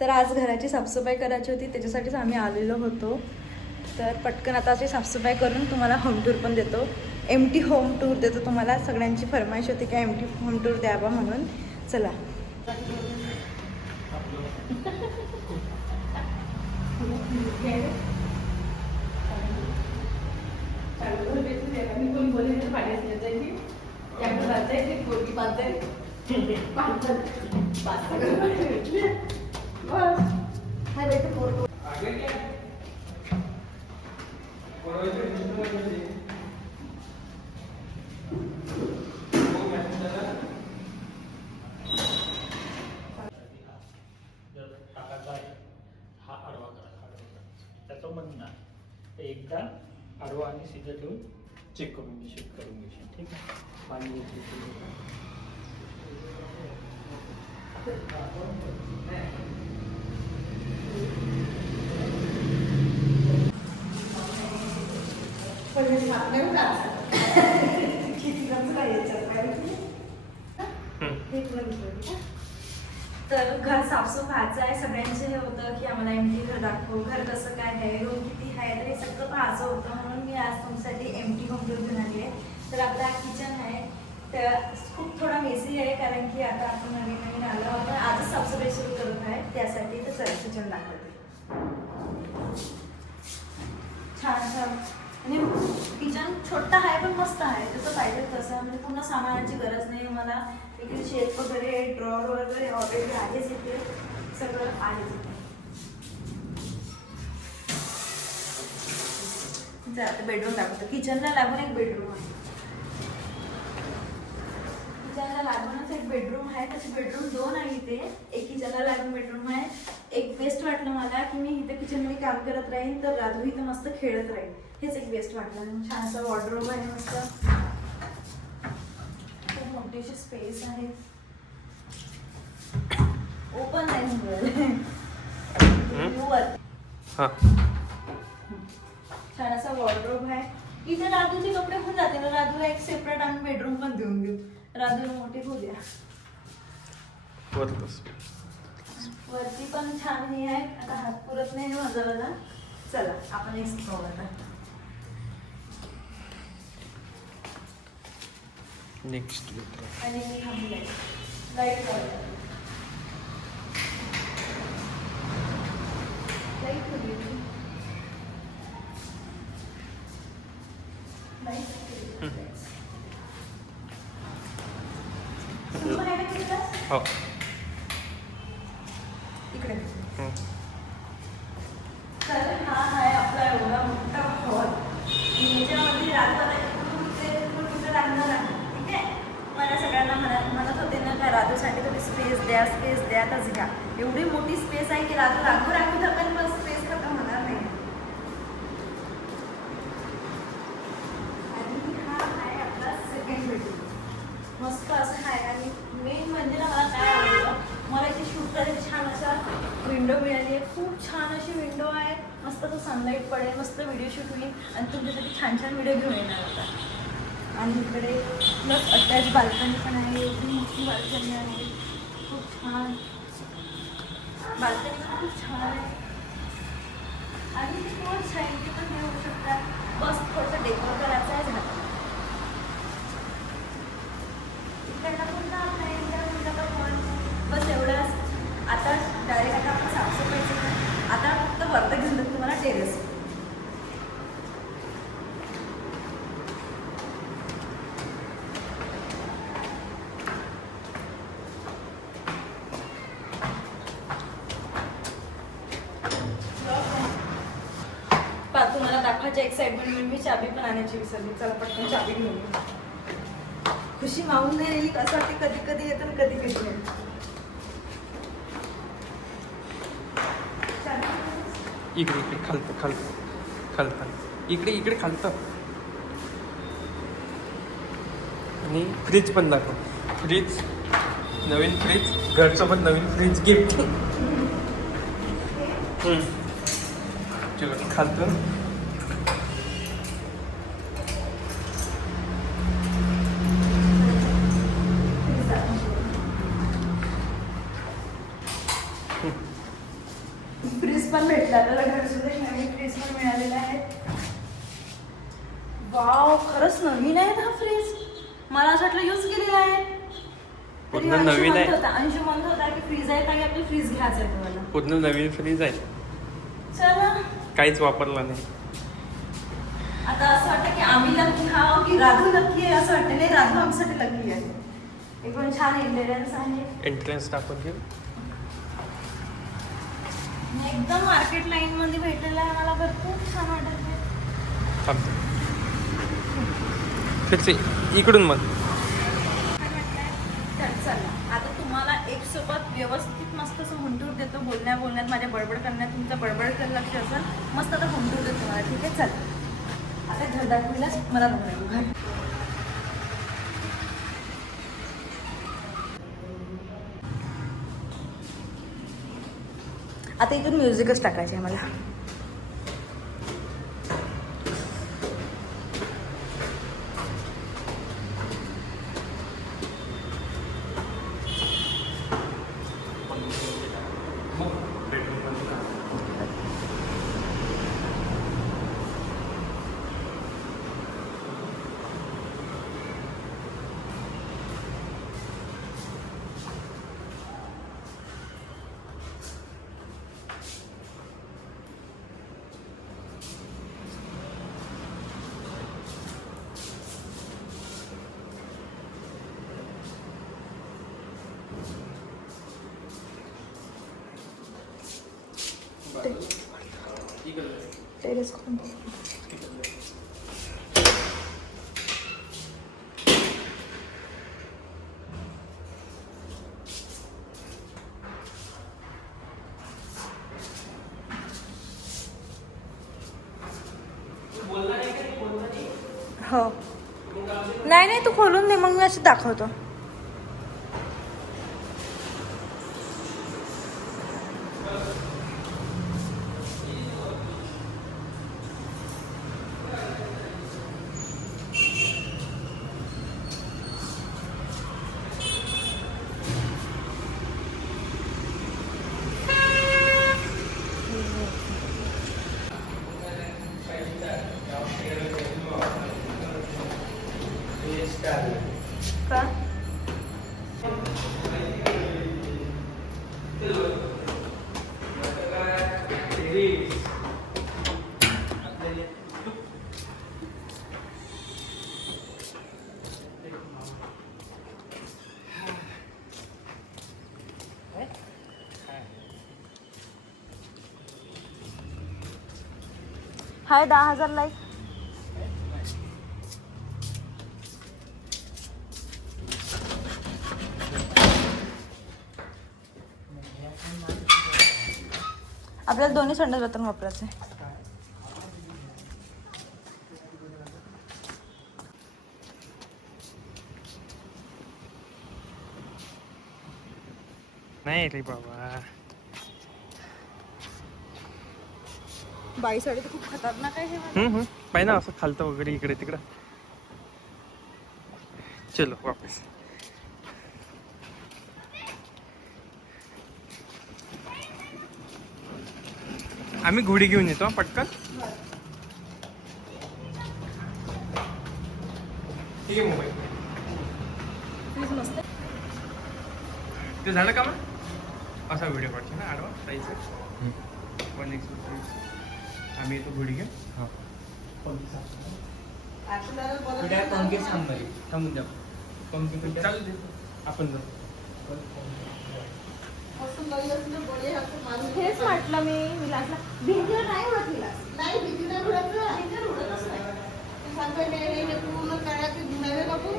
तर आज घराची साफसफाई करायची होती, त्याच्यासाठीच आम्ही आलेलो होतो. तर पटकन आता अशी साफसफाई करून तुम्हाला होम टूर पण देतो. एमटी होम टूर देतो तुम्हाला. सगळ्यांची फरमाईश होती की एमटी होम टूर द्यावा म्हणून. चला. एकदा आडवा आणि सीधा ठेवून चेक करून घेशील ठीक आहे. पाणी तर घर साफसफाईचं आहे. सगळ्यांचे हे होतं की आम्हाला एमटी घर दाखव, घर कसं काय आहे, रूम किती आहे, तर हे सगळं पाहायचं होतं. म्हणून मी आज तुमच्यासाठी एमटी होम टूर घेऊन आली आहे. तर आपला किचन आहे तर खूप थोडा मेसी आहे, कारण की आता आपण नवीन आलो आहोत. आजच साफसफाई सुरू करत आहे, त्यासाठी तर सर किचन दाखवते. छान छान आणि किचन छोटा आहे पण मस्त आहे, जसं पाहिजे तसं. म्हणजे पूर्ण सामानाची गरज नाही मला. इकडे शेफ वगैरे, ड्रॉवर वगैरे ऑलरेडी आहेच इथे, सगळं आहेच इथे. आता बेडरूम दाखवतो. किचनला लागून एक बेडरूम आहे. किचनला लागूनच एक बेडरूम आहे. त्याचे बेडरूम 2 आहे इथे. एक किचनला लागून बेडरूम आहे. एक बेस्ट वाटलं मला की मी इथे किचनमध्ये काम करत राहीन तर राधू इथं मस्त खेळत राहील. हेच एक बेस्ट वाटलं. छान असं वॉर्डरोब आहे मस्त. खूप मोठी अशी स्पेस आहे. ओपन आहे. छान असा वॉर्डरोब आहे. इथे राधूचे कपडे होऊन जाते ना. राधूला एक सेपरेट आम्ही बेडरूम पण देऊन देऊ. राधूला मोठी होऊ द्या. वरती पण छान हे आहे. आता हात पुरत नाही माझा मला. चला आपण नेक्स्ट पाहू आता. नेक्स्ट आणि मी थांबले लाईट लावली. लाईट होती हो इकडे. तर हा आहे आपला एवढा मोठा हॉल. याच्यामध्ये राधूला कुठे लागणार आहे. ठीक आहे. मला सगळ्यांना म्हणत होते ना का राधूसाठी थोडी स्पेस द्या तर घ्या. एवढी मोठी स्पेस आहे की राधू राखू थकेल पण स्पेस खतम होणार नाही. आणि हा आहे आपला सेकंड बेडरूम. मस्त असं आहे. आणि मेन म्हणजे ना मला काय आवडलं, मला इथे शूट करायला छान असा विंडो मिळाली आहे. खूप छान अशी विंडो आहे. मस्त असं सनलाईट पडेल, मस्त व्हिडिओ शूट होईल आणि तुमच्यासाठी छान छान व्हिडिओ घेऊन येणार होता. आणि इकडे प्लस अटॅच बाल्कनी पण आहे. एवढी मोठी बाल्कनी आहे. खूप छान बाल्कनी, खूप छान आहे. आणि ते पोर्च आहे, ते पण हे होऊ शकतात. बस थोडंसं डेकोर करायचं आहे झालं. इकडनं पुन्हा नाही, बस एवढंच. आता डायरेक्ट आता आपण साफसफाईचं आता फक्त वरती घेऊन जातो तुम्हाला टेरेस. तुम्हाला दाखवायची एक्साइटमेंट म्हणून मी चाबी पण आणायची विसरली. चला पटकन चाबी घेऊन. खुशी मावून नाही राहिली. असं वाटते कधी कधी येतं आणि कधी कधी येतं. इकडे खालतं इकडे खालतं. आणि फ्रीज पण दाखव. फ्रीज, नवीन फ्रीज, घरचं पण नवीन फ्रीज गिफ्ट. खालतं. फ्रीज पण भेटला आपल्याला घरसुद्धा नवीन फ्रीज पण मिळालेला आहे. वाव, खरंच नवीन आहे हा फ्रीज. मला असं वाटलं यूज केलेला आहे. पूर्ण नवीन आहे. अंशू म्हणत होता की फ्रीज आहे का आपली फ्रीज घ्यायचं आहे तुम्हाला. पूर्ण नवीन फ्रीज आहे. चला, काहीच वापरला नाही. आता असं वाटतं की आम्ही लकी आहो की राधू लकी आहे. असं वाटतं नाही, राधू आमच्यासाठी लकी आहे. एकदम छान इंटेरियन्स आहे. एंट्रन्स टाकून घेऊ. एकदम मार्केट लाईन मध्ये भेटलेला आहे मला. खूप छान वाटत आहे. थांबते फिरसे इकडून मग. चला, आता तुम्हाला एक सोबत व्यवस्थित मस्त असं हुंटूर देतो. बोलण्यात माझ्या बडबड करण्यात तुमचं बडबड लक्ष असेल. मस्त आता हुंटूर देतो तुम्हाला. ठीक आहे, चला आता घर दाखविलाच मला बघायला घर. आता इथून म्युझिकच टाकायचे आहे मला. टेरेस खोल. हो, नाही तू खोलून दे, मग मी असं दाखवतो. का? हाय 10,000 लाईक. आपल्याला दोन्ही संडास बाथरूम वापरायचं आहे. नाही रे बाबा, बाईसाठी तर खूप खतरनाक आहे हे. पाहिजे ना असं खालतं वगैरे इकडे तिकडं. चलो वापस. आम्ही घोडी घेऊन येतो पटकन. ठीक आहे, मोबाईल मस्त. ते झालं का मग असा व्हिडिओ काढतो ना आडवा जायचं 1x आम्ही येतो घोडी घेऊन. थांबून द्या चालू दे आपण जाऊ. हेच म्हटलं मी विलासला, भिंतीवर नाही उडत विलास. नाही भीतीला उडत भिंतीवर उडतच नाही. सांगतो हे पूर्ण काळाचे धुणारे बापू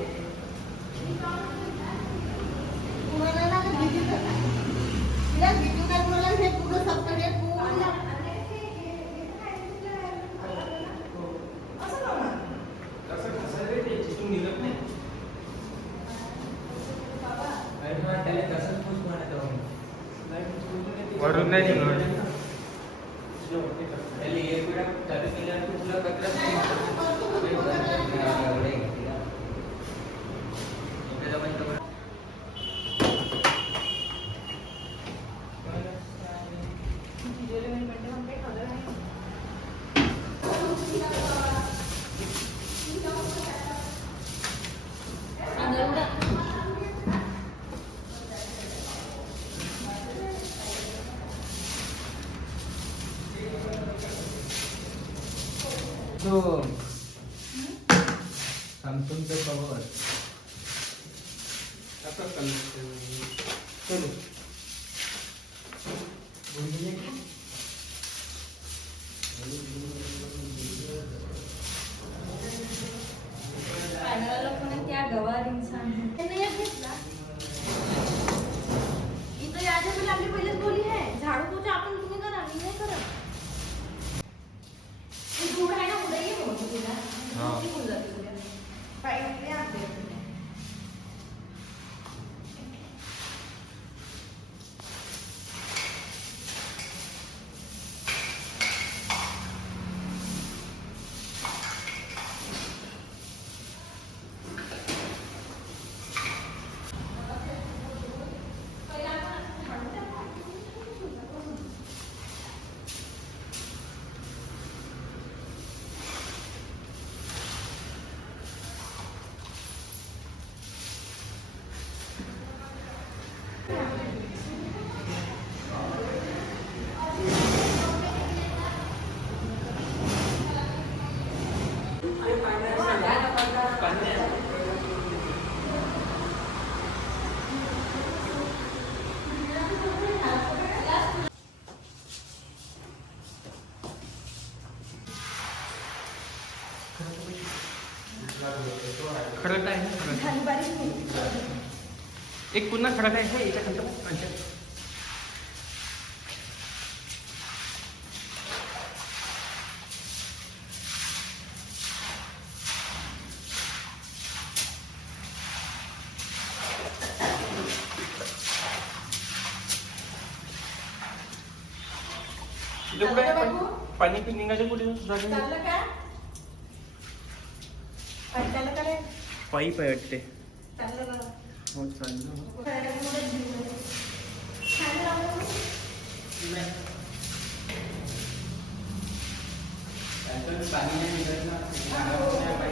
कुणाला ना भीतीच तिला भीती काय कुणाला हे पूर्ण सप्ताह हे पूर्ण वरून नाही सॅमसंगचं कवर आता चलो पांढऱ्याला पण त्या गवार इंसान त्यांनी एक घेतला इथं याच्या पहिले आपली पहिलेच बोली आहे झाडू पोछा आपण तुम्ही करा मी नाही करत हे दूर आहे ना उद्या ये मग तुला हा. निघून जाते उद्या पाहिजे आणते खरंच आहे ना खरंच. खाली बारीक नाही. एक पुन्हा खडक आहे हे याच्या खाली अच्छा. इथे कुठे आहे पाणी पिऊन निघायचं कुठे जागा? चाललं का चाललं का रे पाईप आहे वाटते. चाललं ना हो चाललं. छान लावलं पाणी नाही मिळत ना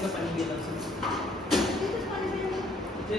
इथलं पाणी गेलं असेल तिथेच पाणी पिलं. ते